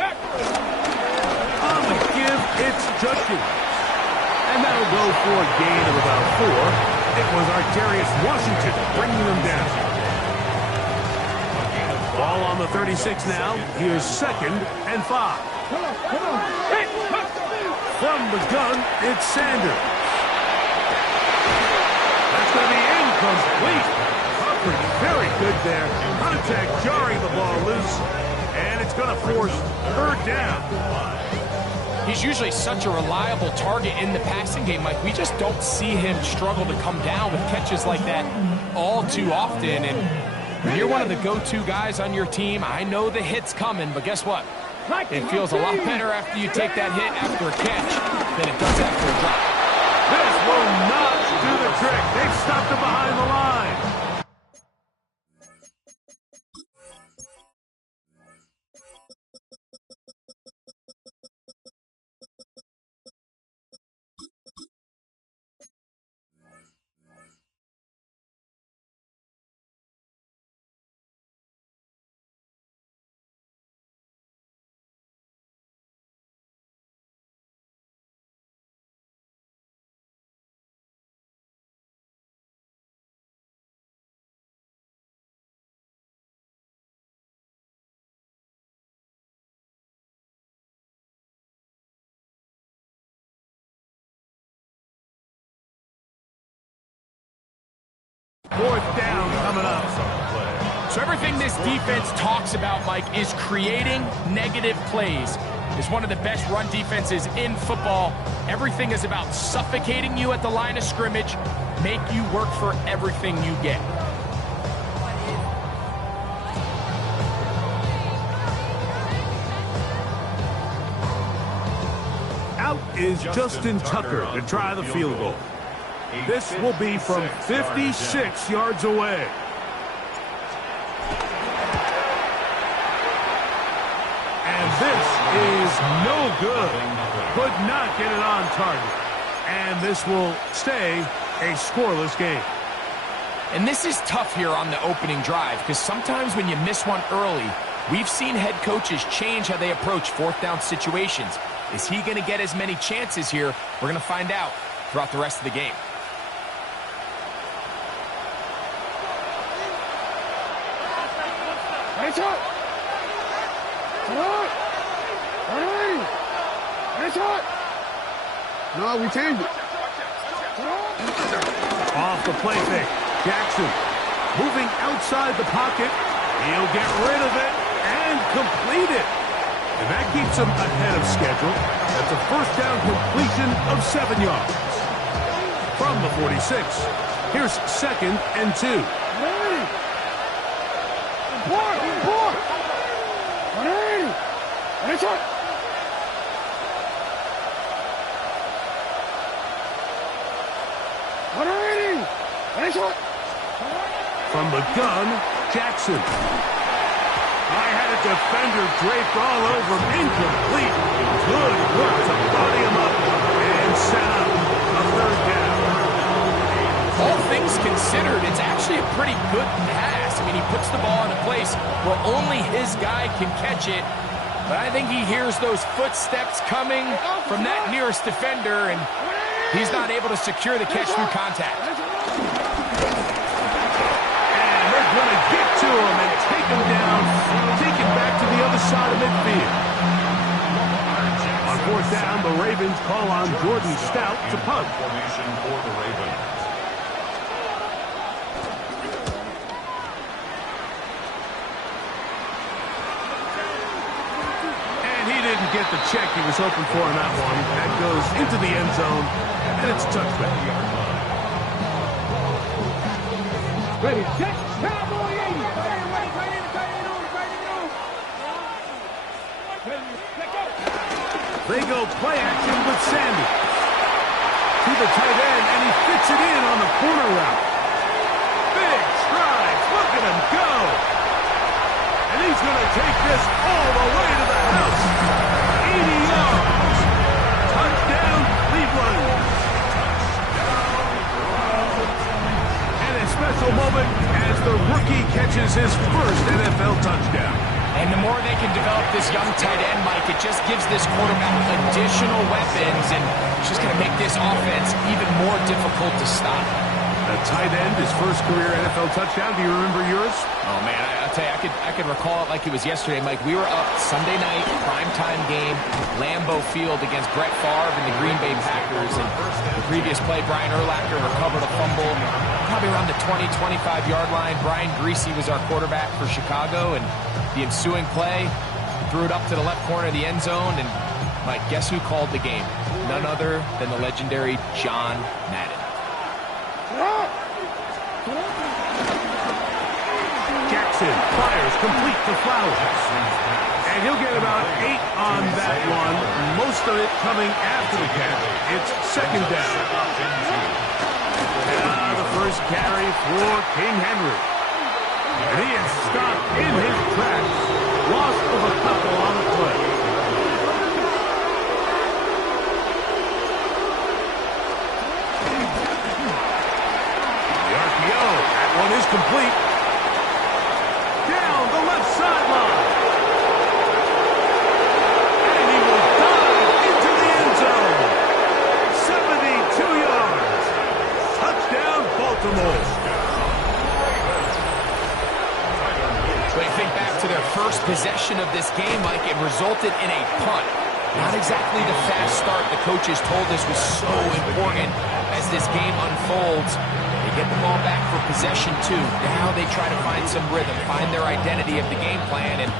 On the give, it's Judkins. And that'll go for a gain of about 4. It was Arterius Washington bringing them down. Ball on the 36 now. Here's 2nd and 5. From the gun, it's Sanders. That's going to be incomplete. Coverage very good there. Contact jarring the ball loose. And it's going to force 3rd down. He's usually such a reliable target in the passing game, Mike. We just don't see him struggle to come down with catches like that all too often. And when you're one of the go-to guys on your team, I know the hit's coming, but guess what? It feels a lot better after you take that hit after a catch than it does after a drop. This will not do the trick. They've stopped him behind the line. Fourth down coming up. So everything this defense talks about, Mike, is creating negative plays. It's one of the best run defenses in football. Everything is about suffocating you at the line of scrimmage, make you work for everything you get. Out is Justin Tucker to try the field goal. This will be from 56 yards away. And this is no good. Could not get it on target. And this will stay a scoreless game. And this is tough here on the opening drive because sometimes when you miss one early, we've seen head coaches change how they approach 4th down situations. Is he going to get as many chances here? We're going to find out throughout the rest of the game. No, we changed it. Off the play fake. Jackson moving outside the pocket. He'll get rid of it and complete it. And that keeps him ahead of schedule. That's a 1st down completion of 7 yards. From the 46, here's 2nd and 2. From the gun, Jackson. I had a defender draped all over him. Incomplete. Good work to body him up and set up a 3rd down. All things considered, it's actually a pretty good pass. I mean, he puts the ball in a place where only his guy can catch it. But I think he hears those footsteps coming from that nearest defender, and he's not able to secure the catch through contact. Going to get to him and take him down, take it back to the other side of midfield. On 4th down, the Ravens call on Jordan Stout to punt. And he didn't get the check he was hoping for in that one. That goes into the end zone, and it's touchback. Ready, check. They go play action with Sandy. To the tight end, and he fits it in on the corner route. Big strides. Look at him go. And he's going to take this all the way to the house. 80 yards. Touchdown, Cleveland. And a special moment as the rookie catches his first NFL touchdown. And the more they can develop this young tight end, Mike, it just gives this quarterback additional weapons, and it's just going to make this offense even more difficult to stop. A tight end, his first career NFL touchdown. Do you remember yours? Oh, man, I'll tell you, I could recall it like it was yesterday, Mike. We were up Sunday night, primetime game, Lambeau Field against Brett Favre and the Green Bay Packers. And the previous play, Brian Urlacher recovered a fumble probably around the 20, 25-yard line. Brian Griese was our quarterback for Chicago, and the ensuing play, threw it up to the left corner of the end zone, and Mike, guess who called the game? None other than the legendary John Madden. Jackson fires complete to Flowers. And he'll get about 8 on that one, most of it coming after the catch. It's second down. The first carry for King Henry. And he is stopped in his tracks. Loss of a couple on the play. The RPO. That one is complete. Down the left sideline. And he will dive into the end zone. 72 yards. Touchdown, Baltimore. When you think back to their first possession of this game, Mike, it resulted in a punt. Not exactly the fast start the coaches told us was so important as this game unfolds. They get the ball back for possession 2. Now they try to find some rhythm, find their identity of the game plan, and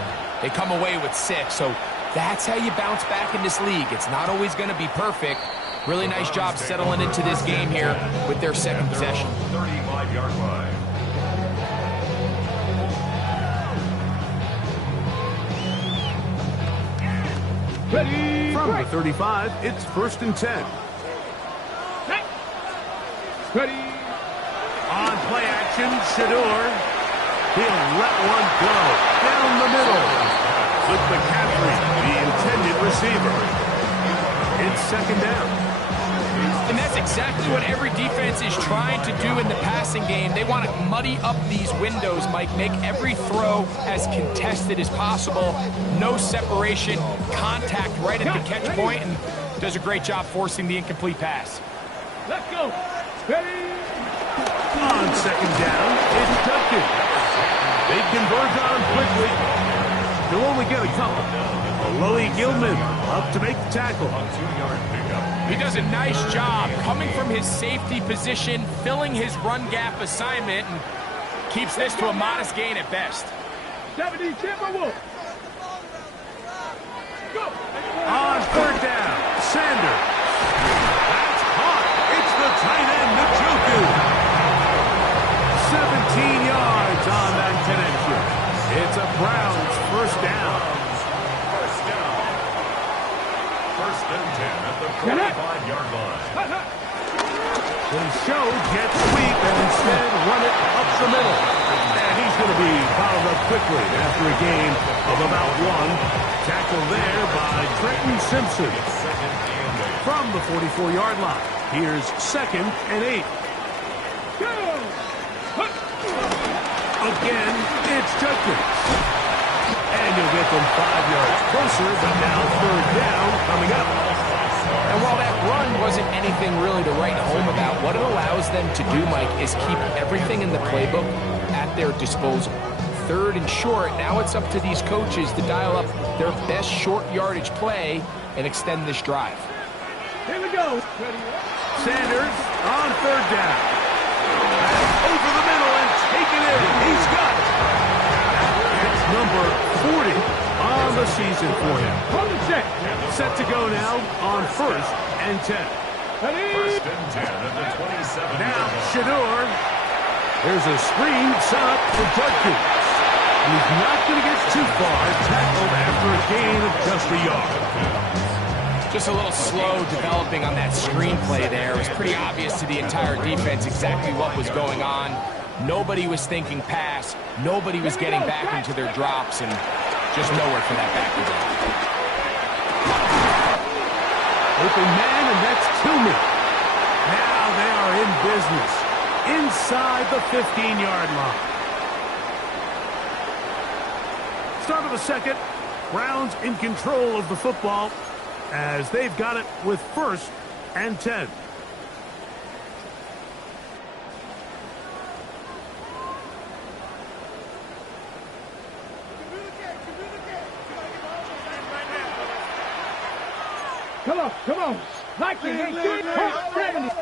they come away with 6. So that's how you bounce back in this league. It's not always going to be perfect. Really nice job settling into this game here with their second possession. 35-yard line. Ready. From the 35, it's first and 10. Ready. On play action, Shador. He'll let one go. Down the middle. With McCaffrey, the intended receiver. It's second down. And that's exactly what every defense is trying to do in the passing game. They want to muddy up these windows, Mike, make every throw as contested as possible. No separation, contact right at the catch point, and does a great job forcing the incomplete pass. Let's go. Ready. On second down, it's Judkins. They converge on him quickly. He'll only get a couple. Alohi Gilman up to make the tackle. He does a nice job coming from his safety position, filling his run gap assignment, and keeps this to a modest gain at best. 70 Timberwolves. Go. On third down, Sanders. That's caught. It's the tight end, Njoku. 17 yards on that connection. It's a Browns first down. First and 10 at the 45-yard line. The show gets weak and instead run it up the middle. And he's going to be fouled up quickly after a gain of about 1. Tackled there by Trenton Simpson. From the 44-yard line, here's second and 8. Again, it's Judkins. And you'll get them 5 yards closer, but now third down coming up. And while that run wasn't anything really to write home about, what it allows them to do, Mike, is keep everything in the playbook at their disposal. Third and short, now it's up to these coaches to dial up their best short yardage play and extend this drive. Here we go. Sanders on third down. Over the middle and taken in. He's got it. It's number 40 on the season for him. On the check. Set to go now on first and 10. Ready. First and 10 at the 27. Now Shador. There's a screen set up for Judkins. He's not going to get too far. Tackled after a gain of just a yard. Just a little slow developing on that screenplay there. It was pretty obvious to the entire defense exactly what was going on. Nobody was thinking pass. Nobody was getting back into their drops, and just nowhere for that back to go. Open man, and that's Tillman. Now they are in business. Inside the 15-yard line. Start of the second. Browns in control of the football as they've got it with 1st and 10. Come on. Like it ain't good.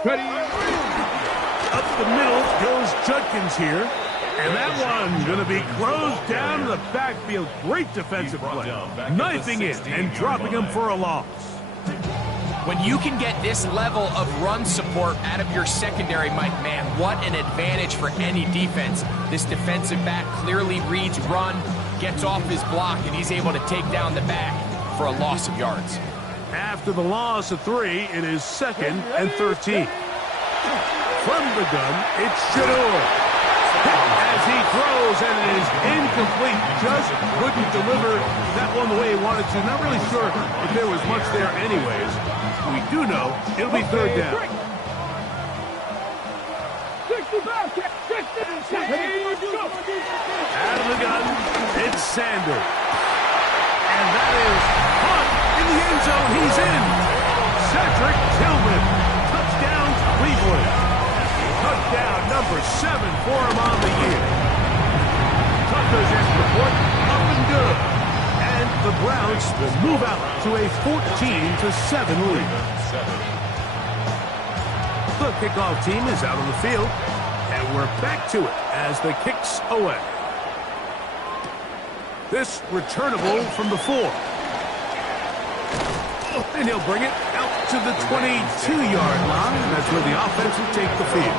Ready. Up the middle goes Judkins here. And that one's going to be closed down to the backfield. Great defensive play. Knifing it and dropping him for a loss. When you can get this level of run support out of your secondary, Mike, man, what an advantage for any defense. This defensive back clearly reads run, gets off his block, and he's able to take down the back for a loss of yards. After the loss of 3, it is 2nd and 13. From the gun, it's Shedeur. As he throws, and it is incomplete. Just couldn't deliver that one the way he wanted to. Not really sure if there was much there anyways. We do know it'll be 3rd down. 65. Out of the gun, it's Sanders. And that is caught in the end zone. He's in. Cedric Tillman. Touchdown, Cleveland. Touchdown number 7 for him on the year. Tucker's report up and good. And the Browns will move out to a 14-7 lead. The kickoff team is out on the field. And we're back to it as the kick's away. This returnable from the 4. And he'll bring it out to the 22-yard line. That's where the offense will take the field.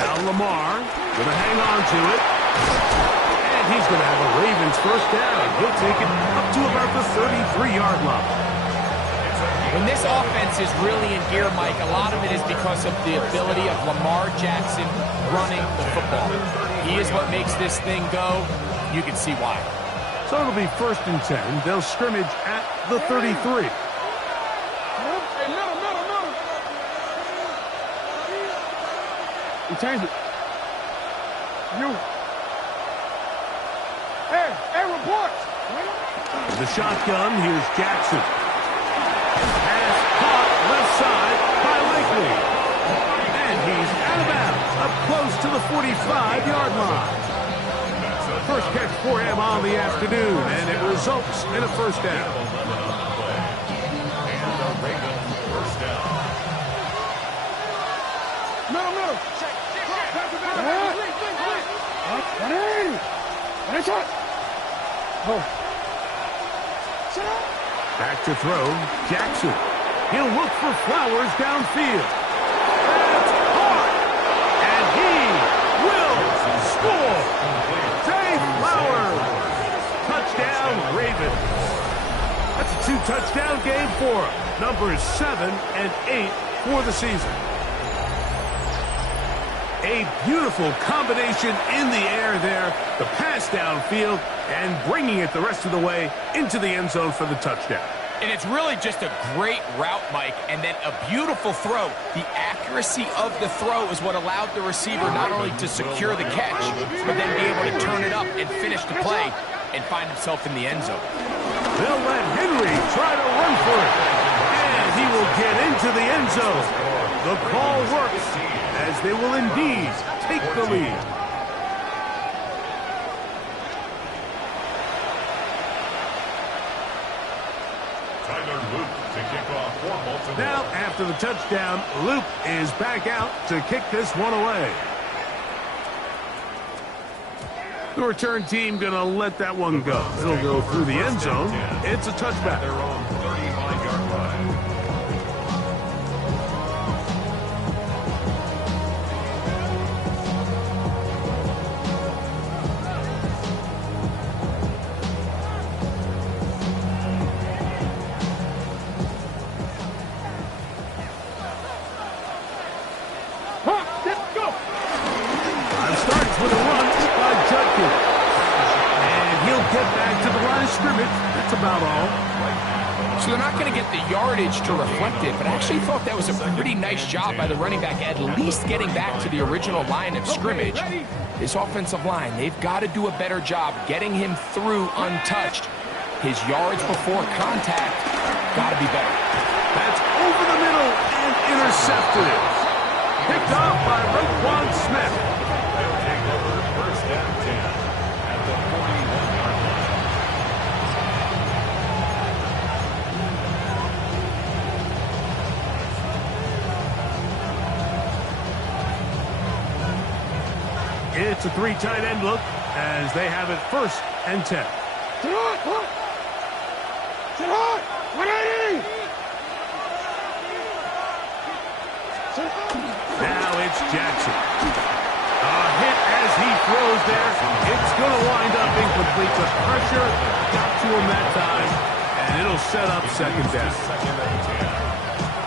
Al Lamar going to hang on to it. And he's going to have a Ravens 1st down. He'll take it up to about the 33-yard line. When this offense is really in gear, Mike, a lot of it is because of the ability of Lamar Jackson running the football. He is what makes this thing go. You can see why. So it'll be 1st and 10. They'll scrimmage at the 33. He changed it. You. Hey, report. The shotgun, here's Jackson. Pass caught left side by Likely. And he's out of bounds, up close to the 45-yard line. First catch for him on the afternoon, and it results in a 1st down. Middle. Back to throw, Jackson. He'll look for Flowers downfield. That's caught! And he will score! Zay Flowers! Touchdown, Ravens. That's a 2-touchdown game for him. Numbers 7 and 8 for the season. A beautiful combination in the air there, the pass downfield, and bringing it the rest of the way into the end zone for the touchdown. And it's really just a great route, Mike, and then a beautiful throw. The accuracy of the throw is what allowed the receiver not only to secure the catch, but then be able to turn it up and finish the play and find himself in the end zone. They'll let Henry try to run for it, and he will get into the end zone. The call works, as they will indeed take the lead. Tyler Luke to kick off for Baltimore. Now, after the touchdown, Luke is back out to kick this one away. The return team going to let that one go. It'll go through the end zone. It's a touchback. Their own 35-yard line. So they're not going to get the yardage to reflect it, but I actually thought that was a pretty nice job by the running back, at least getting back to the original line of scrimmage. This offensive line, they've got to do a better job getting him through untouched. His yards before contact got to be better. That's over the middle and intercepted. Picked off by Roquan Smith. They'll take over first and 10 at the 41-yard line. It's a 3 tight end look as they have it first and 10. Sit on! Sit on! 180! Sit on! Now it's Jackson. A hit as he throws there. It's going to wind up incomplete. The pressure got to him that time, and it'll set up second down. Second and 10.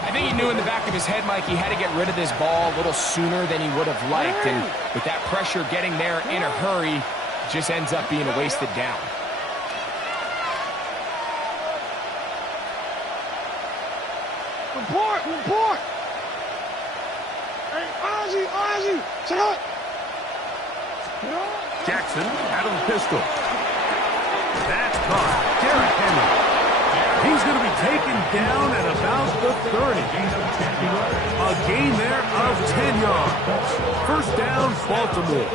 I think he knew in the back of his head, Mike, he had to get rid of this ball a little sooner than he would have liked. And with that pressure getting there in a hurry, it just ends up being a wasted down. Report! Hey, Ozzie! Sit up! Jackson out of the pistol. That's caught. Derrick Henry. He's going to be taken down at about the 30. A gain there of 10 yards. First down, Baltimore.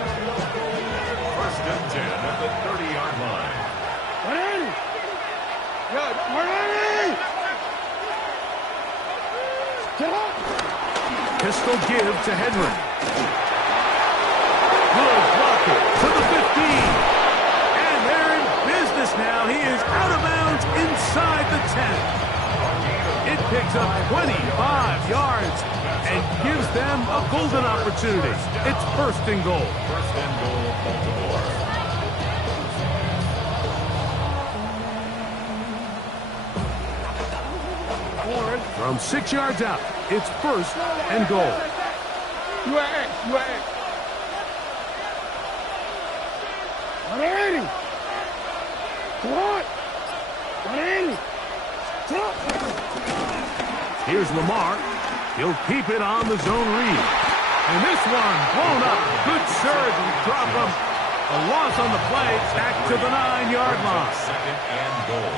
First and 10 at the 30-yard line. 180! Good. 180! Sit up! Pistol give to Henry. Good blocker to the 15. And they're in business now. He is out of bounds inside the 10. It picks up 25 yards and gives them a golden opportunity. It's first and goal. First and goal, Baltimore. From 6 yards out, it's first and goal. UAX! 180! Sit on! 180! Sit up! Here's Lamar. He'll keep it on the zone read. And this one blown up. Good surge and drop him. A loss on the play. Back to the 9-yard line. Second and goal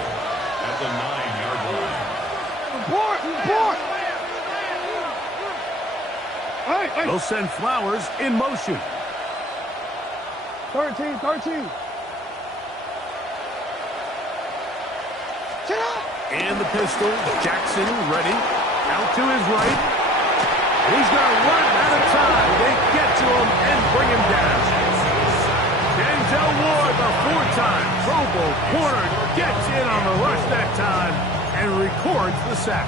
at the 9-yard line. Report! Hey! They'll send Flowers in motion. 13! Sit up! And the pistol. Jackson ready. Out to his right. He's going to run out of time. They get to him and bring him down. Denzel Ward, the 4-time Pro Bowl corner, gets in on the rush that time and records the sack.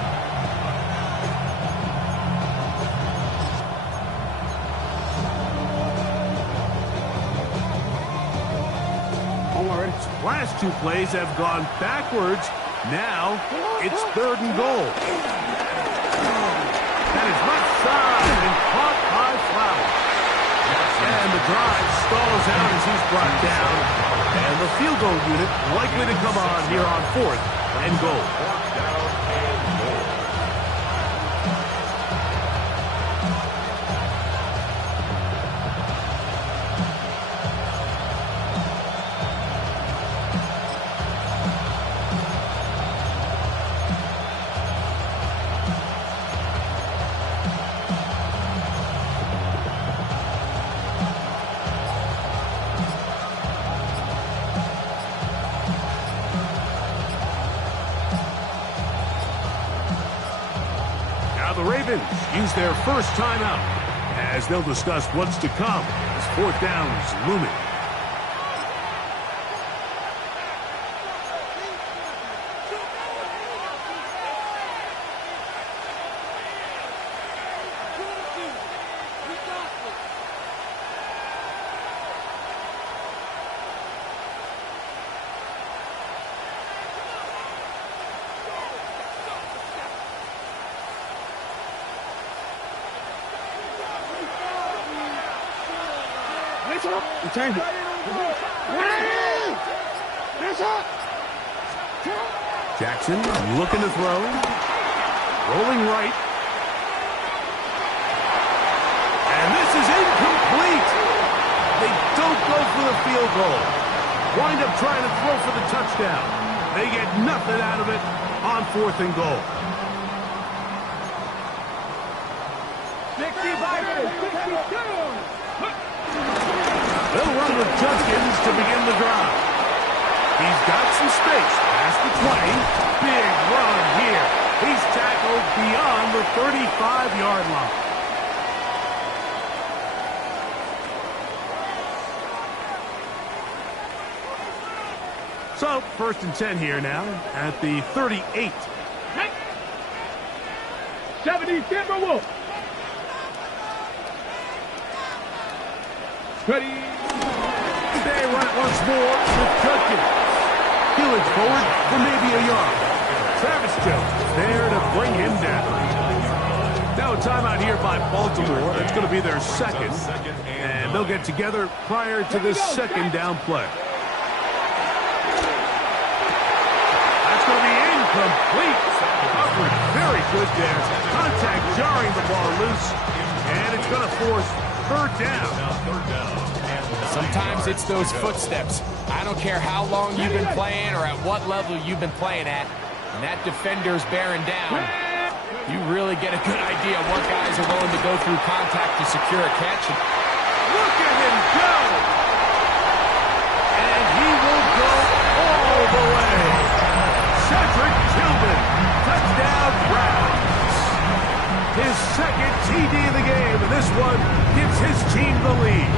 Last 2 plays have gone backwards. Now it's third and goal. That is left side and caught by Flowers. And the drive stalls out as he's brought down. And the field goal unit likely to come on here on fourth and goal. The Ravens use their first timeout as they'll discuss what's to come as fourth down is looming. You changed it. 180! That's up! Jackson Jackson looking to throw. Rolling right. And this is incomplete. They don't go for the field goal. Wind up trying to throw for the touchdown. They get nothing out of it on 4th and goal. 62. They'll run with Judkins to begin the drive. He's got some space past the 20. Big run here. He's tackled beyond the 35-yard line. So, 1st and 10 here now at the 38. 70 Timberwolves. Ready. They run it once more with Judkins. He'll forward for maybe a yard. Travis Jones there to bring him down. Now a timeout here by Baltimore. That's going to be their second. And they'll get together prior to this second down play. That's going to be incomplete. Coverage very good there. Contact jarring the ball loose. And it's going to force 3rd down. Sometimes it's those footsteps. I don't care how long you've been playing or at what level you've been playing at. And that defender's bearing down. You really get a good idea of what guys are willing to go through contact to secure a catch. Look at him go! And he will go all the way. Cedric Tillman, touchdown Browns. His second TD of the game, and this one gives his team the lead.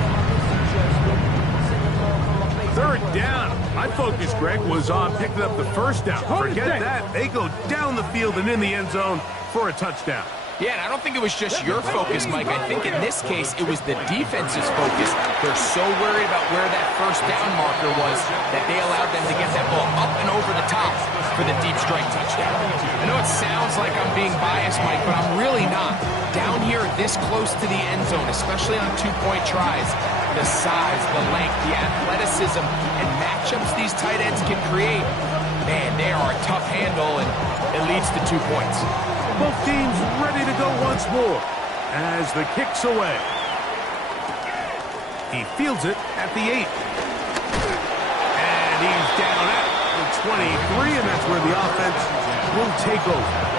3rd down. My focus, Greg, was on picking up the 1st down. Forget that. They go down the field and in the end zone for a touchdown. Yeah, and I don't think it was just your focus, Mike. I think in this case, it was the defense's focus. They're so worried about where that 1st down marker was that they allowed them to get that ball up and over the top for the deep strike touchdown. I know it sounds like I'm being biased, Mike, but I'm really not. Down here this close to the end zone, especially on 2-point tries, the size, the length, the athleticism, and matchups these tight ends can create, man, they are a tough handle, and it leads to 2 points. Both teams ready to go once more as the kick's away. He fields it at the 8. And he's down at the 23, and that's where the offense will take over.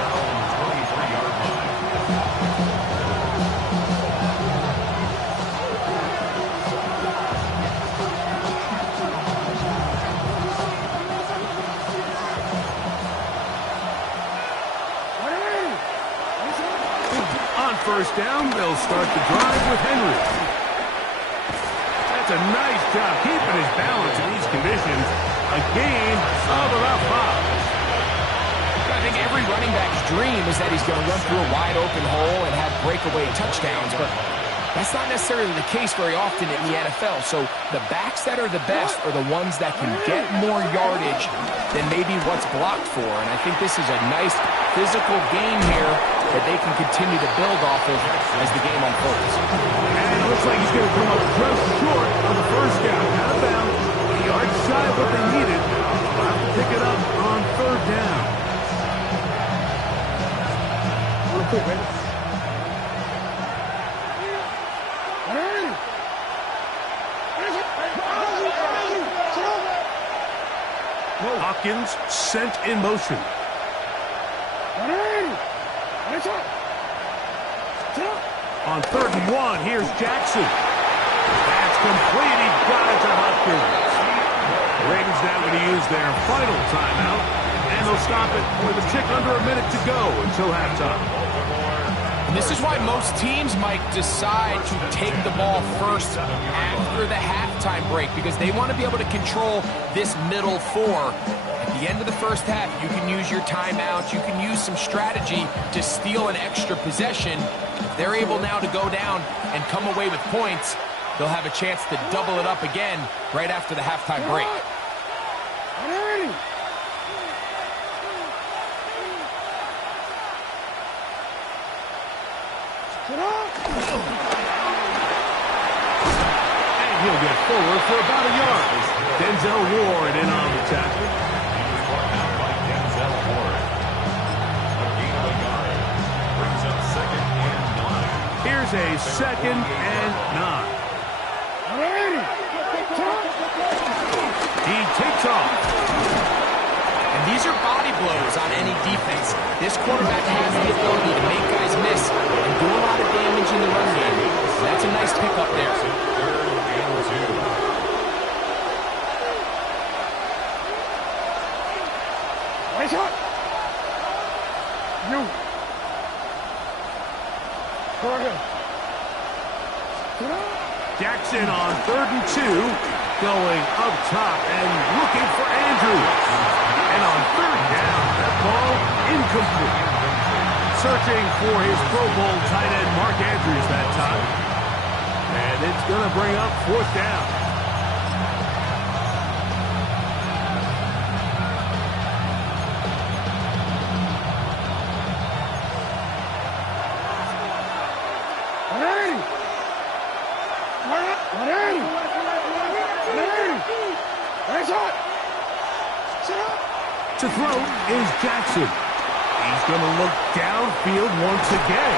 On 1st down, they'll start the drive with Henry. That's a nice job keeping his balance in these conditions. A gain of about 5. I think every running back's dream is that he's going to run through a wide open hole and have breakaway touchdowns, but that's not necessarily the case very often in the NFL. So the backs that are the best are the ones that can get more yardage than maybe what's blocked for. And I think this is a nice physical game here that they can continue to build off of as the game unfolds. And it looks like he's going to come up just short on the 1st down. Out of bounds, a yard shy of what they needed. They'll have to pick it up on 3rd down. Hopkins sent in motion. On 3rd and 1, here's Jackson. That's complete. He got it to Hopkins. The Ravens now going to use their final timeout, and they'll stop it with a tick under a minute to go until halftime. And this is why most teams might decide to take the ball first after the halftime break, because they want to be able to control this middle 4. At the end of the 1st half, you can use your timeouts, you can use some strategy to steal an extra possession. If they're able now to go down and come away with points, they'll have a chance to double it up again right after the halftime break. And he'll get forward for about a yard. Denzel Ward in on the tackle. Here's a 2nd and 9. He takes off. And these are body blows on any defense. This quarterback has the ability to make guys miss and do a lot of damage in the run game. That's a nice pickup there. 3rd and 2. You. Go ahead. Jackson on 3rd and 2, going up top and looking for Andrews. And on 3rd down, that ball incomplete. Searching for his Pro Bowl tight end Mark Andrews that time. And it's going to bring up 4th down. To throw is Jackson. He's going to look downfield once again.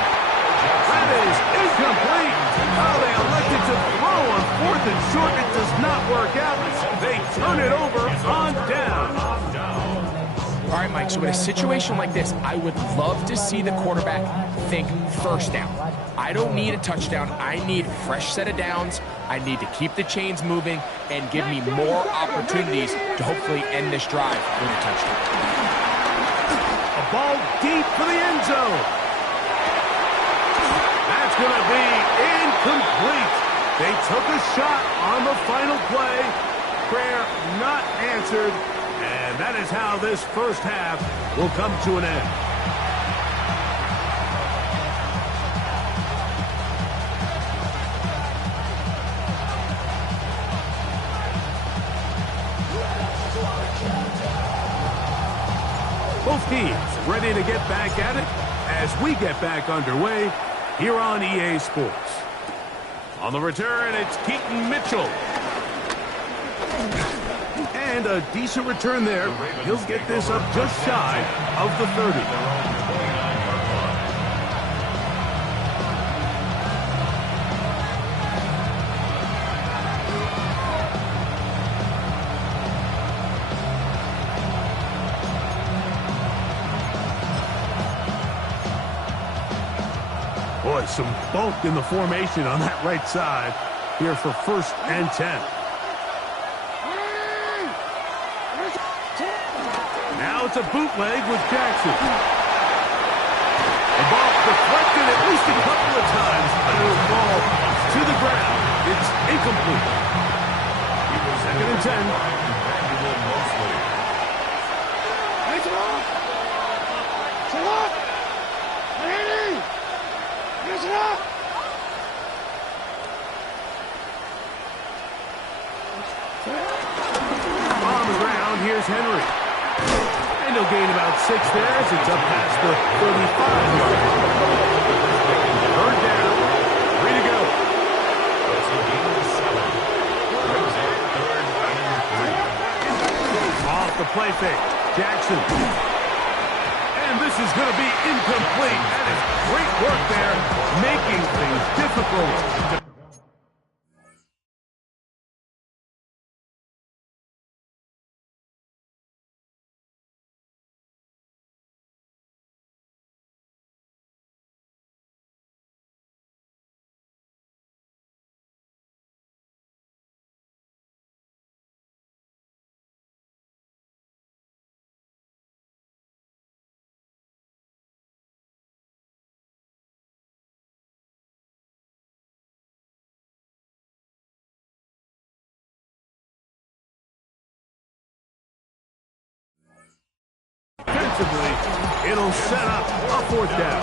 That is incomplete. Oh, they elected to throw on 4th and short. It does not work out. They turn it over on down. All right, Mike, so in a situation like this, I would love to see the quarterback think 1st down. I don't need a touchdown. I need a fresh set of downs. I need to keep the chains moving and give me more opportunities to hopefully end this drive with a touchdown. A ball deep for the end zone. That's going to be incomplete. They took a shot on the final play. Prayer not answered. And that is how this first half will come to an end. Both teams ready to get back at it as we get back underway here on EA Sports. On the return, it's Keaton Mitchell. And a decent return there. He'll get this up just shy of the 30. Boy, some bulk in the formation on that right side here for 1st and 10. Now it's a bootleg with Jackson. The ball deflected at least a couple of times, but it will fall to the ground. It's incomplete. 2nd and 10. On the ground, here's Henry. And he'll gain about 6 there as it's up past the 35-yard line. 3rd down, 3 to go. Off the play fake, Jackson. And this is going to be incomplete. That is great work there, making things difficult. Defensively, it'll set up a 4th down.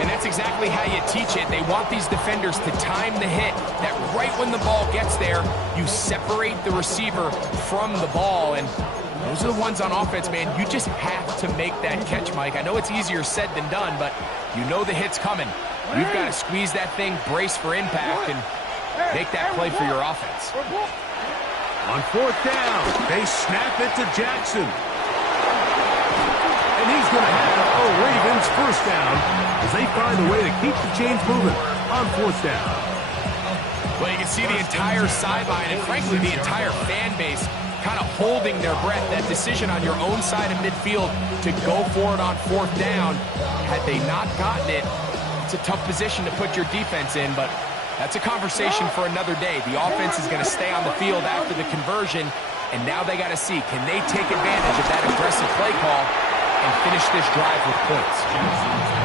And that's exactly how you teach it. They want these defenders to time the hit, that right when the ball gets there, you separate the receiver from the ball. And those are the ones on offense, man. You just have to make that catch, Mike. I know it's easier said than done, but you know the hit's coming. You've got to squeeze that thing, brace for impact, and make that play for your offense. On 4th down, they snap it to Jackson. And he's going to have a Ravens first down as they find a way to keep the chains moving on fourth down. Well, you can see the entire sideline and, frankly, the entire fan base kind of holding their breath. That decision on your own side of midfield to go for it on fourth down, had they not gotten it, it's a tough position to put your defense in, but that's a conversation for another day. The offense is going to stay on the field after the conversion, and now they got to see, can they take advantage of that aggressive play call and finish this drive with points?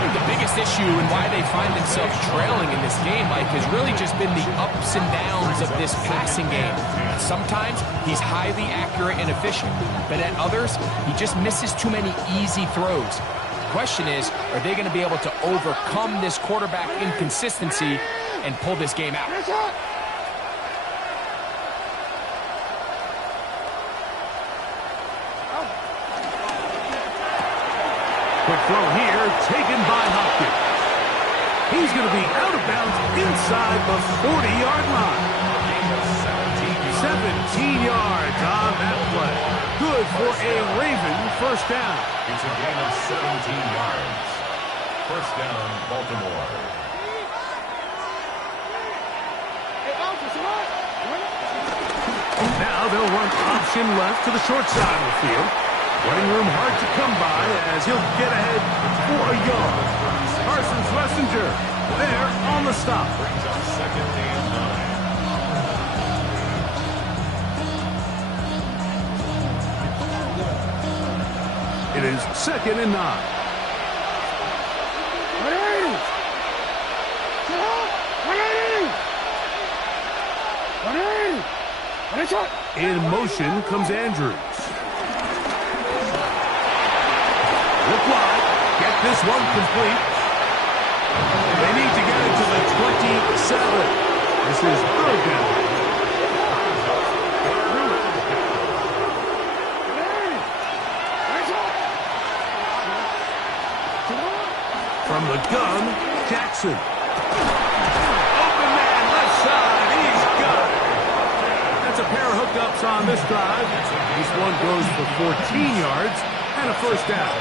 The biggest issue and why they find themselves trailing in this game, Mike, has really just been the ups and downs of this passing game. Sometimes he's highly accurate and efficient, but at others, he just misses too many easy throws. The question is, are they going to be able to overcome this quarterback inconsistency and pull this game out? Quick throw here, taken by Hopkins. He's going to be out of bounds inside the 40-yard line. 17 yards on that play. Good for a Raven first down. It's a gain of 17 yards. First down, Baltimore. Now they'll run option left to the short side of the field. Running room hard to come by as he'll get ahead for a yard. Parsons Messenger there on the stop. Brings up second and 9. It is second and 9. In motion comes Andrews. Look wide. Get this one complete. They need to get it to the 27. This is third down. From the gun, Jackson. Open man, left side. He's got it. That's a pair of hookups on this drive. This one goes for 14 yards and a first down.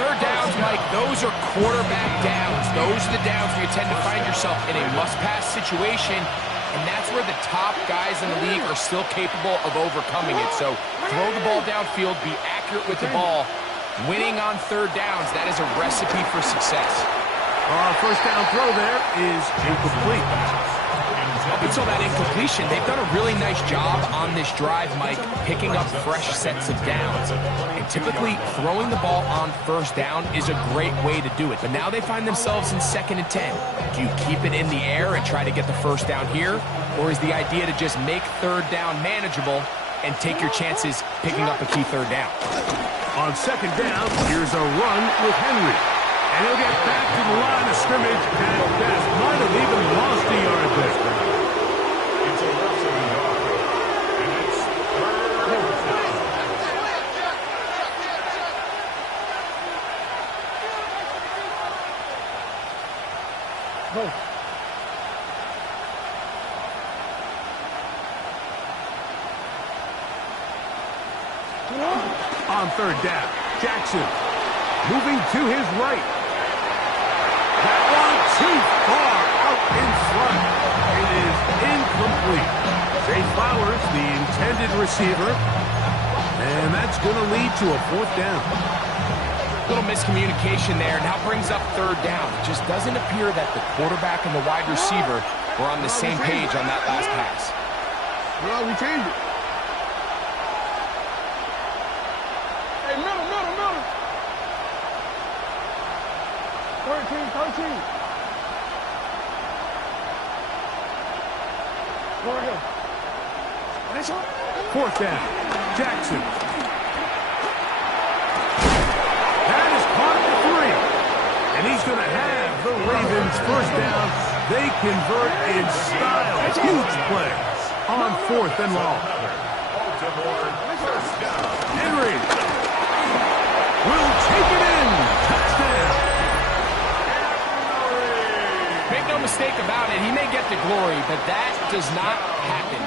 Third downs, Mike, those are quarterback downs. Those are the downs where you tend to find yourself in a must-pass situation, and that's where the top guys in the league are still capable of overcoming it. So throw the ball downfield, be accurate with the ball. Winning on third downs, that is a recipe for success. First down throw there is incomplete. Up until that incompletion, they've done a really nice job on this drive, Mike, picking up fresh sets of downs. And typically, throwing the ball on first down is a great way to do it. But now they find themselves in second and 10. Do you keep it in the air and try to get the first down here? Or is the idea to just make third down manageable and take your chances picking up a key third down? On second down, here's a run with Henry. And he'll get back to the line of scrimmage at best. Might have even lost a yard there. It's a loss of a yard. And it's third down. On third down, Jackson moving to his right. That one too far out in front. It is incomplete. Zay Flowers, the intended receiver, and that's going to lead to a fourth down. Little miscommunication there. Now brings up third down. It just doesn't appear that the quarterback and the wide receiver were on the same page on that last pass. Well, we changed it. Hey, middle. 13. Go ahead. Fourth down, Jackson. That is caught for 3. And he's going to have the Ravens first down. They convert in style. Huge play on fourth and long. Henry will take it in. Touchdown. Make no mistake about it, he may get the glory, but that does not happen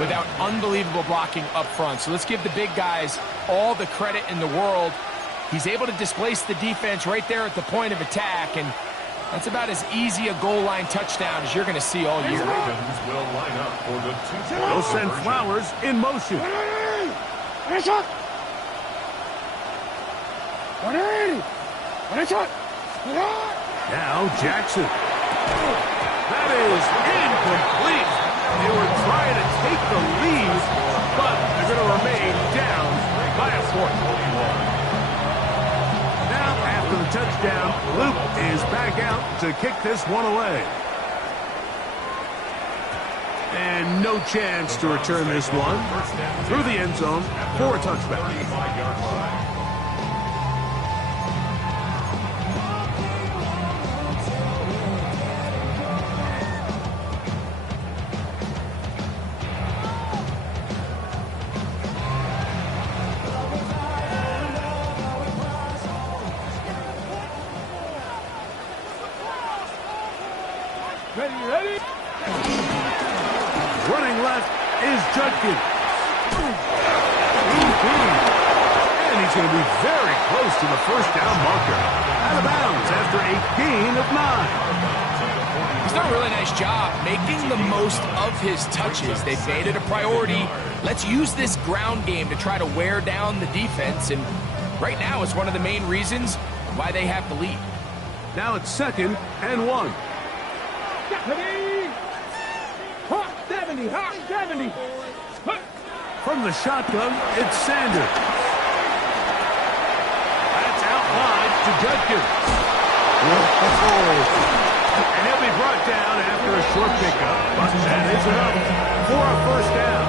without unbelievable blocking up front. So let's give the big guys all the credit in the world He's able to displace the defense right there at the point of attack, and that's about as easy a goal line touchdown as you're going to see all year. Ravens will line up for the two-point They'll send conversion. Flowers in motion. Now Jackson. That is incomplete. They were trying to take the lead, but they're going to remain down by a point. Now, after the touchdown, Luke is back out to kick this one away. And no chance to return this one through the end zone for a touchback. 35-yard line. Ready? Running left is Judkins. And he's going to be very close to the first down marker. Out of bounds after a gain of 9. He's done a really nice job making the most of his touches. They've made it a priority. Let's use this ground game to try to wear down the defense, and right now it's one of the main reasons why they have the lead. Now it's 2nd and 1. Hot 70. From the shotgun, it's Sanders. That's out wide to Judkins. And he'll be brought down after a short pickup, but that is enough for a first down.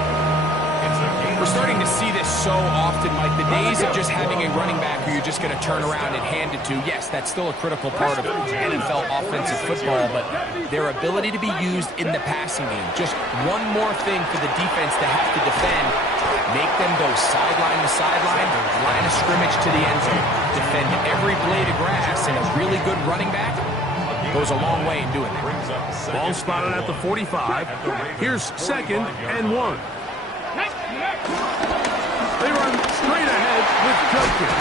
We're starting to see this so often, Mike. The days of just having a running back who you're just going to turn around and hand it to, yes, that's still a critical part of NFL offensive football, but their ability to be used in the passing game, just one more thing for the defense to have to defend, make them go sideline to sideline, line of scrimmage to the end zone, defend every blade of grass, and a really good running back goes a long way in doing that. Ball spotted at the 45. Here's 2nd and 1. They run straight ahead with Judkins.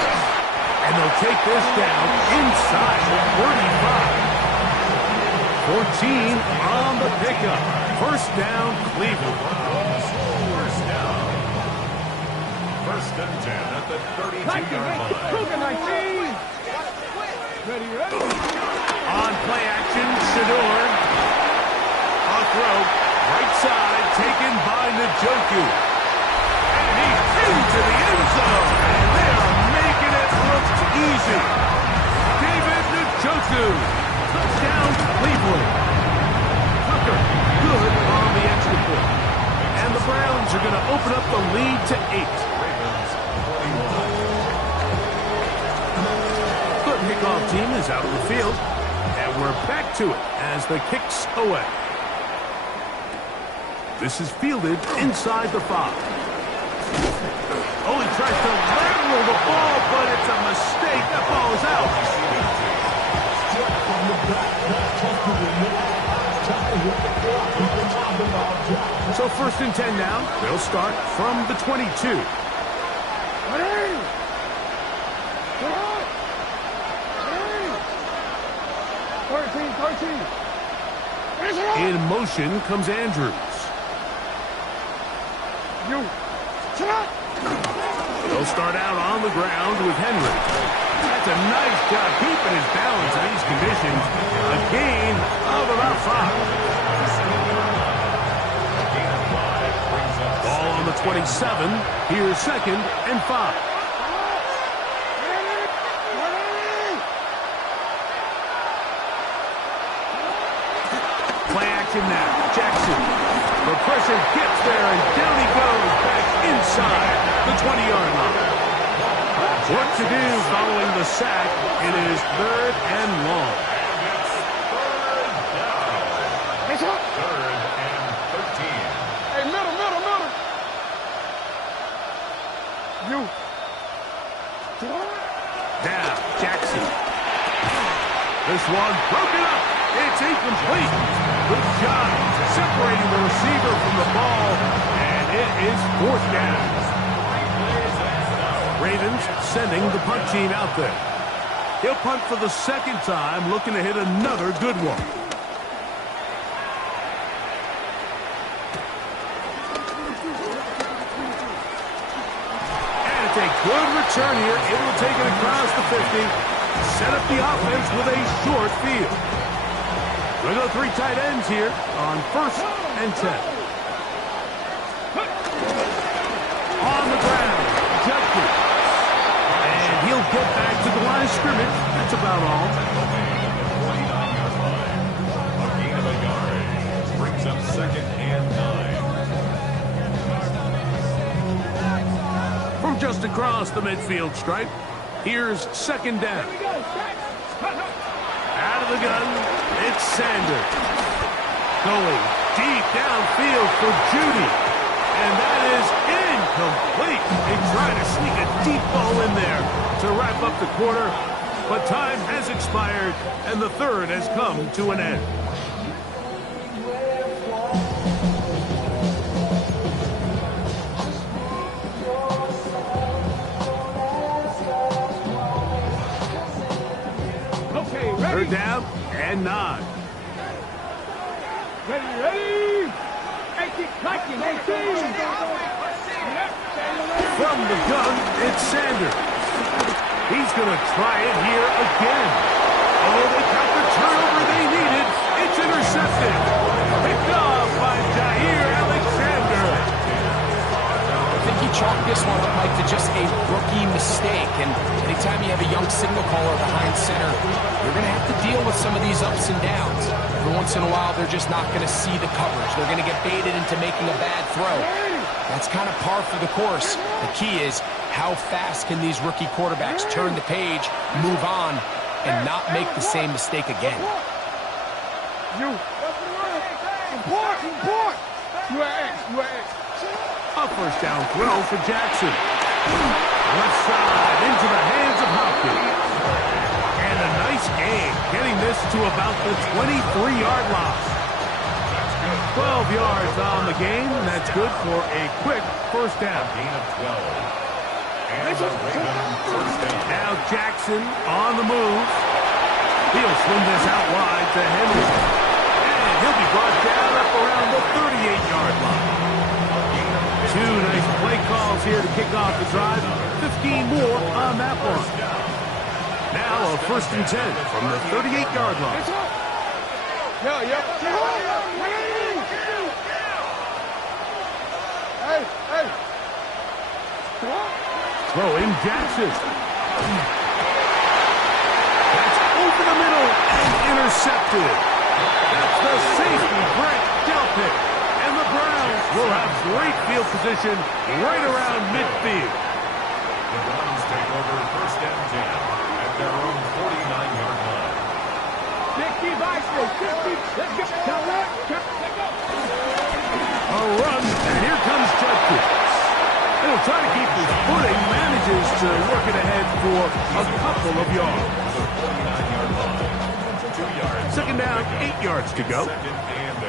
And they'll take this down inside the 35. 14 on the pickup. First down, Cleveland. First and 10 at the 32-yard line. Ready? On play action, Shador. On throw, right side, taken by Njoku. And he's into the end zone. And they are making it look easy. David Njoku. Touchdown, Cleveland. Tucker, good on the extra point. And the Browns are going to open up the lead to 8. The kickoff team is out of the field. And we're back to it as the kick's away. This is fielded inside the 5. Oh, he tries to lateral the ball, but it's a mistake. That ball is out. So 1st and 10 now. They'll start from the 22. In motion comes Andrews. They'll start out on the ground with Henry. That's a nice job keeping his balance in these conditions. A gain of about 5. Ball on the 27. Here's 2nd and 5. Play action now. Jackson. The pressure gets there, and down he goes back inside the 20-yard line. What to do following the sack? It is 3rd and long. Third and 13. Hey, middle. Now, Jackson. This one broken up. It's incomplete. Good job separating the receiver from the ball, and it is 4th down. Ravens sending the punt team out there. He'll punt for the second time, looking to hit another good one. And it's a good return here, able to take it across the 50. Set up the offense with a short field. We'll go 3 tight ends here on 1st and 10. On the ground, Judkins. And he'll get back to the line of scrimmage. That's about all. A gain of a yard. Brings up 2nd and 9. From just across the midfield stripe, here's 2nd down. Out of the gun, it's Sanders. Going deep downfield for Judy. And that is incomplete. They try to sneak a deep ball in there to wrap up the quarter. But time has expired, and the third has come to an end. Third down and 9. Ready. 18, clicking, 18. From the gun, it's Sanders. He's going to try it here again. Oh, they got the turnover they needed. It's intercepted. Picked off by Jair Alexander. I think he chalked this one up, Mike, to just a rookie mistake. And anytime you have a young signal caller behind center, you're going to have to deal with some of these ups and downs. Every once in a while, they're just not going to see the coverage. They're going to get baited into making a bad throw. That's kind of par for the course. The key is how fast can these rookie quarterbacks turn the page, move on, and not make the same mistake again. You. Import. You are X. A first down throw for Jackson. Left side into the hands of Hopkins. And a nice gain, getting this to about the 23-yard line. 12 yards on the game, and that's good for a quick first down. Gain of 12. And the Ravens first down. Now Jackson on the move. He'll swing this out wide to Henry. And he'll be brought down up around the 38-yard line. 2 nice play calls here to kick off the drive. 15 more on that one. Now a 1st and 10 from the 38-yard line. Hey. Throwing Jackson. That's over the middle and intercepted. That's the safety, Brett Delpit. And the Browns will have great field position right around midfield. The Browns take over 1st and 10 at their own 49-yard line. 50, let's go. A run, and here comes Judkins. He'll try to keep his footing, manages to work it ahead for a couple of yards. The 49-yard line. 2 yards. 2nd down, 8 yards to go. 2nd and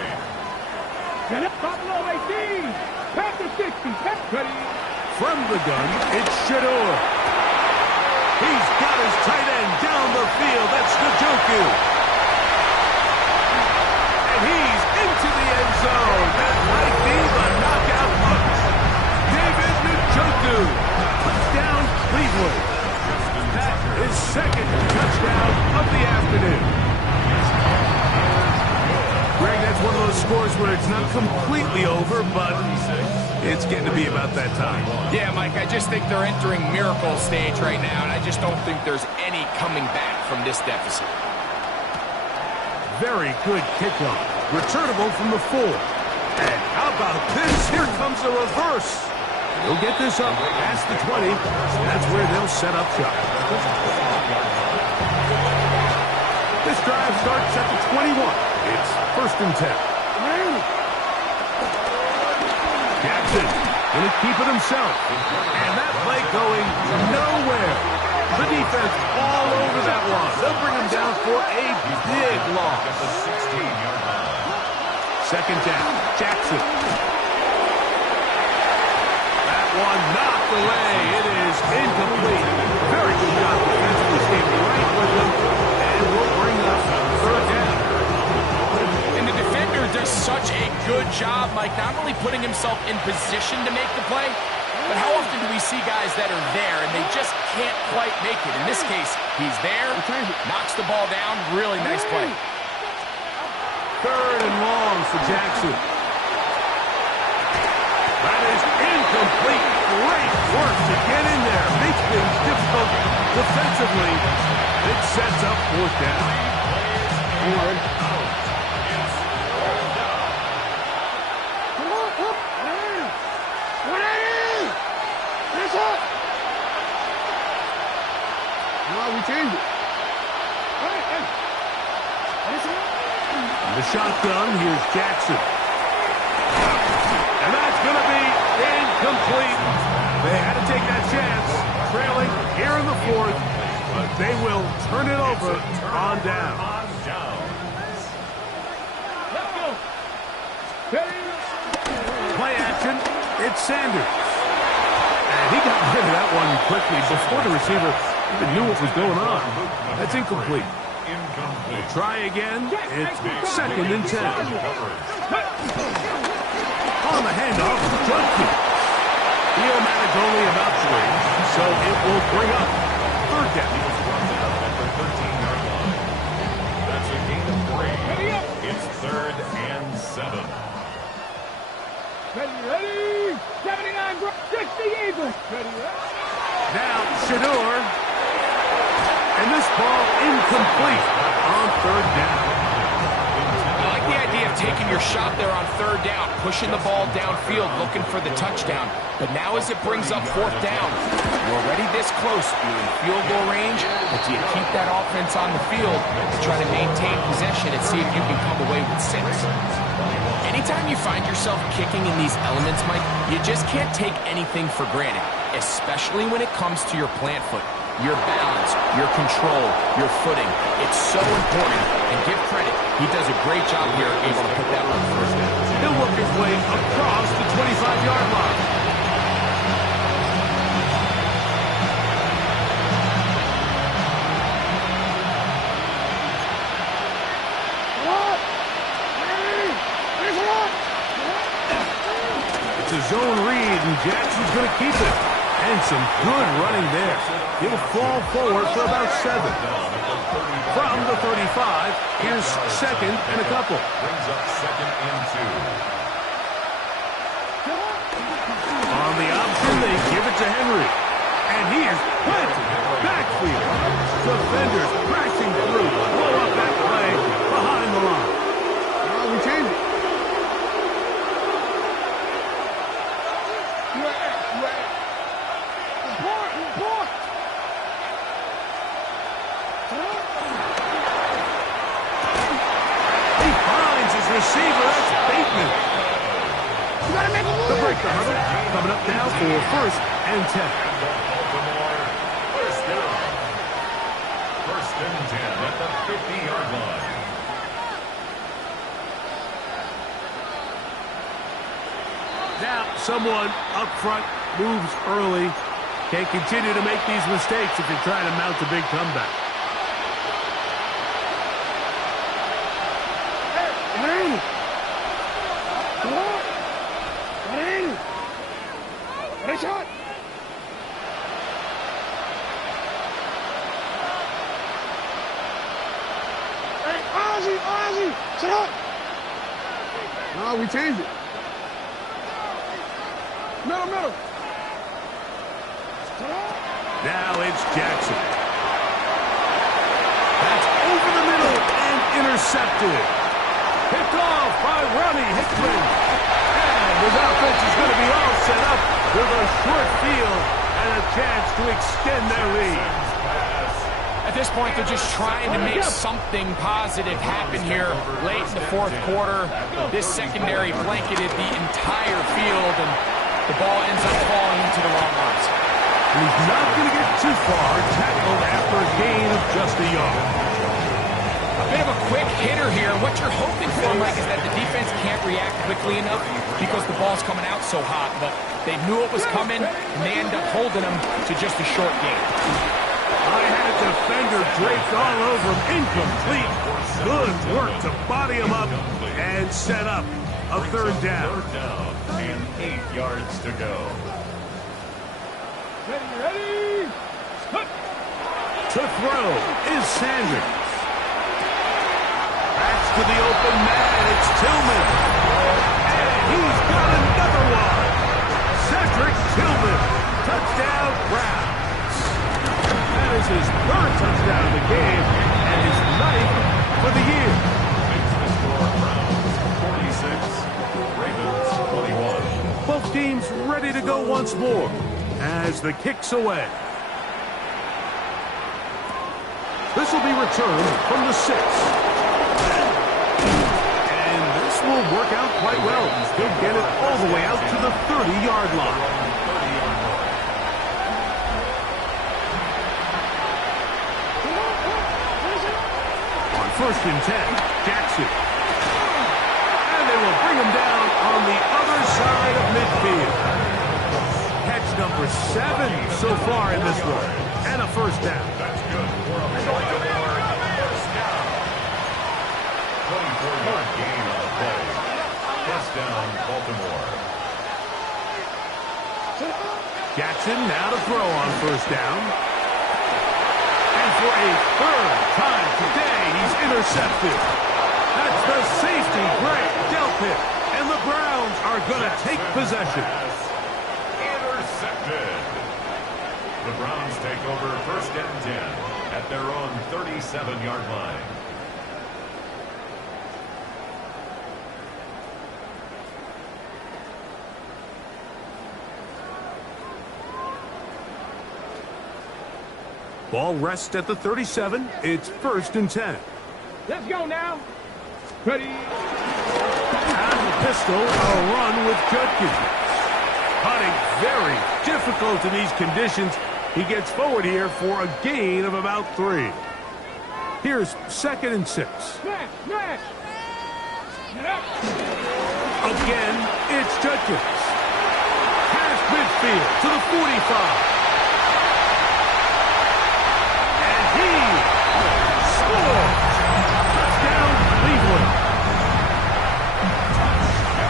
8. Buffalo 18. Pass to 60. Ready. From the gun, it's Shador. He's got his tight end down the field. That's Njoku. And he's into the end zone. That might be the knockout punch. David Njoku. Touchdown, Cleveland. That is 2nd touchdown of the afternoon. Greg, that's one of those scores where it's not completely over, but it's getting to be about that time. Yeah, Mike, I just think they're entering miracle stage right now, and I just don't think there's any coming back from this deficit. Very good kickoff. Returnable from the 4. And how about this? Here comes a reverse. He'll get this up past the 20. That's where they'll set up shop. This drive starts at the 21. It's 1st and 10. Jackson going to keep it himself. And that play going nowhere. The defense all over that one. They'll bring him down for a big loss. At the 16-yard line. 2nd down. Jackson. That one knocked away. It is is incomplete. Very good job defensively, staying right with them, and will bring up third down. And the defender does such a good job, Mike, not only putting himself in position to make the play, but how often do we see guys that are there and they just can't quite make it? In this case, he's there, knocks the ball down, really nice play. Third and long for Jackson. That is incomplete. Great work to get in there. Makes things difficult defensively. It sets up fourth down. We changed it. The shotgun, here's Jackson. And that's going to be incomplete. They had to take that chance, trailing here in the fourth, but they will turn it over on down. Let's go. Play action, it's Sanders. And he got rid of that one quickly before the receiver even knew what was going on. That's incomplete. Try again. It's second and 10. On the handoff, Junkie. Iomatic only about 3, so it will bring up third down. That's a gain of 3. It's third and 7. Ready? 79, 60 Eagles. Ready? Now, Shador. And this ball incomplete on third down. I like the idea of taking your shot there on third down, pushing the ball downfield, looking for the touchdown. But now as it brings up fourth down, you're already this close. You're in field goal range, but do you keep that offense on the field to try to maintain possession and see if you can come away with 6? Anytime you find yourself kicking in these elements, Mike, you just can't take anything for granted, especially when it comes to your plant foot. Your balance, your control, your footing. It's so important. And give credit, he does a great job here able to put that on first down. He'll work his way across the 25-yard line. It's a zone read, and Jackson's going to keep it. And some good running there. He'll fall forward for about 7. From the 35, here's second and a couple. Brings up second and 2. On the option, they give it to Henry. And he is planted. Backfield. Defenders crashing through. Blow up that play behind the line. We changed it. Receiver, that's Bateman. The break the huddle, coming up now for first and 10. Baltimore, first and 10 at the 50-yard line. Now, someone up front moves early. Can't continue to make these mistakes if you're trying to mount a big comeback. Shot. Hey, Ozzy, sit up. No, we changed it. Middle. Now it's Jackson. That's over the middle and intercepted. Picked off by Ronnie Hickman. And his offense is going to be all set up with a short field and a chance to extend their lead. At this point, they're just trying to make something positive happen here late in the fourth quarter. This secondary blanketed the entire field, and the ball ends up falling into the wrong arms. He's not going to get too far, tackled after a gain of just a yard. A bit of a quick hitter here. What you're hoping for, Mike, is that the defense can't react quickly enough because the ball's coming out so hot. But they knew it was coming, and they end up holding them to just a short game. I had a defender draped all over him. Incomplete. Good work to body him up and set up a third down. Third down and 8 yards to go. Ready? To throw is Sanders. Backs to the open man. It's Tillman. And he's got another one. Cedric Tillman. Touchdown, Browns. That is his third touchdown of the game and his ninth for the year. Makes the score Browns 46, Ravens 21. Both teams ready to go once more as the kick's away. This will be returned from the 6. And this will work out quite well. He'll get it all the way out to the 30-yard line. On 1st and 10, Jackson. And they will bring him down on the other side of midfield. Catch number 7 so far in this one. And a first down. That's good for a first down. 24-yard gain on the play. First down, Baltimore. Jackson now to throw on first down. And for a third time today, he's intercepted. That's the safety, Greg Delpit. And the Browns are going to take possession. Intercepted. The Browns take over 1st and 10 at their own 37-yard line. Ball rests at the 37. It's 1st and 10. Let's go now. Ready? Out of the pistol, a run with Judkins. Hunting very difficult in these conditions. He gets forward here for a gain of about 3. Here's 2nd and 6. Smash. Again, it's Judkins. Past midfield to the 45. And he scores. Touchdown, Cleveland.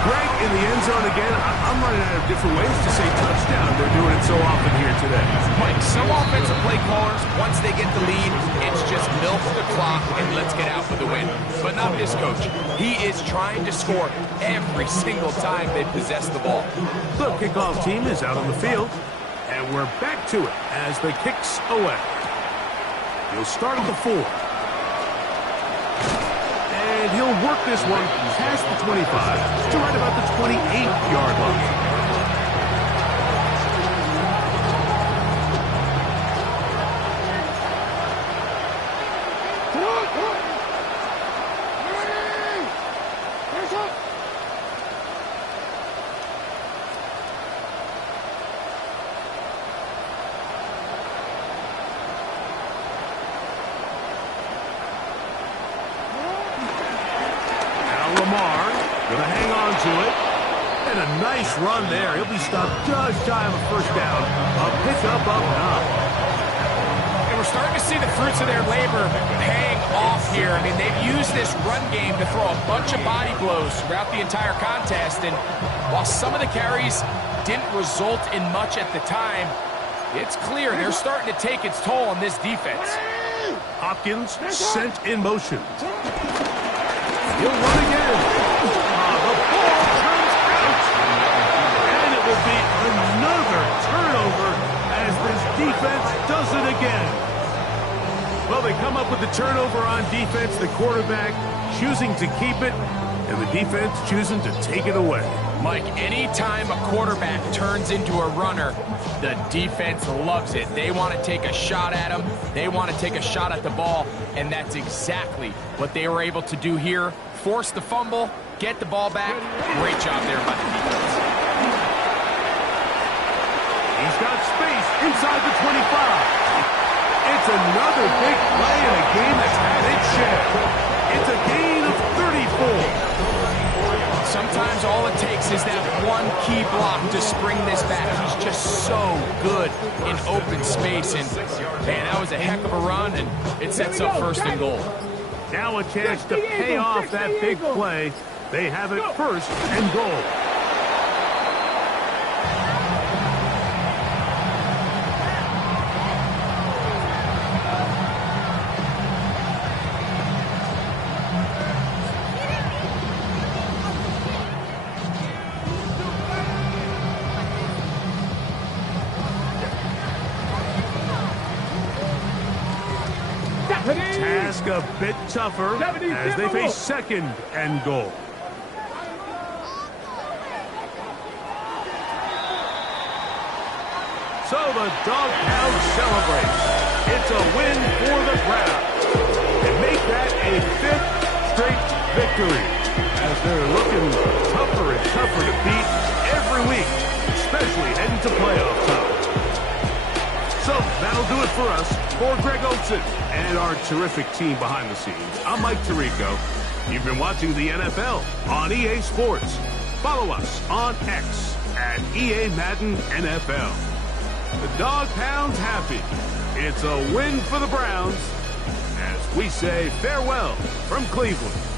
Greg in the end zone again. I'm running out of different ways to say touchdown. They're doing it so often here today. Mike, some offensive play callers, once they get the lead, it's just milk the clock and let's get out for the win. But not this coach. He is trying to score every single time they possess the ball. The kickoff team is out on the field, and we're back to it as the kick's away. He'll start at the 4. And he'll work this one past the 25 to right about the 28-yard line. Lamar gonna hang on to it. And a nice run there. He'll be stopped just shy of a first down. A pickup up 9. And we're starting to see the fruits of their labor paying off here. I mean, they've used this run game to throw a bunch of body blows throughout the entire contest. And while some of the carries didn't result in much at the time, it's clear they're starting to take its toll on this defense. Hopkins sent in motion. He'll run again. The ball comes out. And it will be another turnover as this defense does it again. Well, they come up with the turnover on defense. The quarterback choosing to keep it, and the defense choosing to take it away. Mike, anytime a quarterback turns into a runner, the defense loves it. They want to take a shot at him. They want to take a shot at the ball, and that's exactly what they were able to do here. Force the fumble, get the ball back. Great job there by the defense. He's got space inside the 25. It's another big play in a game that's had its share. misses that one key block to spring this back. He's just so good in open space. And, man, that was a heck of a run, and it sets up first and goal. Now a chance to pay off that big play. They have it first and goal. Task a bit tougher as they face second and goal. So the Dog Pound celebrates. It's a win for the Browns. And make that a 5th straight victory as they're looking tougher and tougher to beat every week, especially heading to playoff time. So that'll do it for us. For Greg Olson and our terrific team behind the scenes, I'm Mike Tirico. You've been watching the NFL on EA Sports. Follow us on X at EA Madden NFL. The Dog Pound's happy. It's a win for the Browns as we say farewell from Cleveland.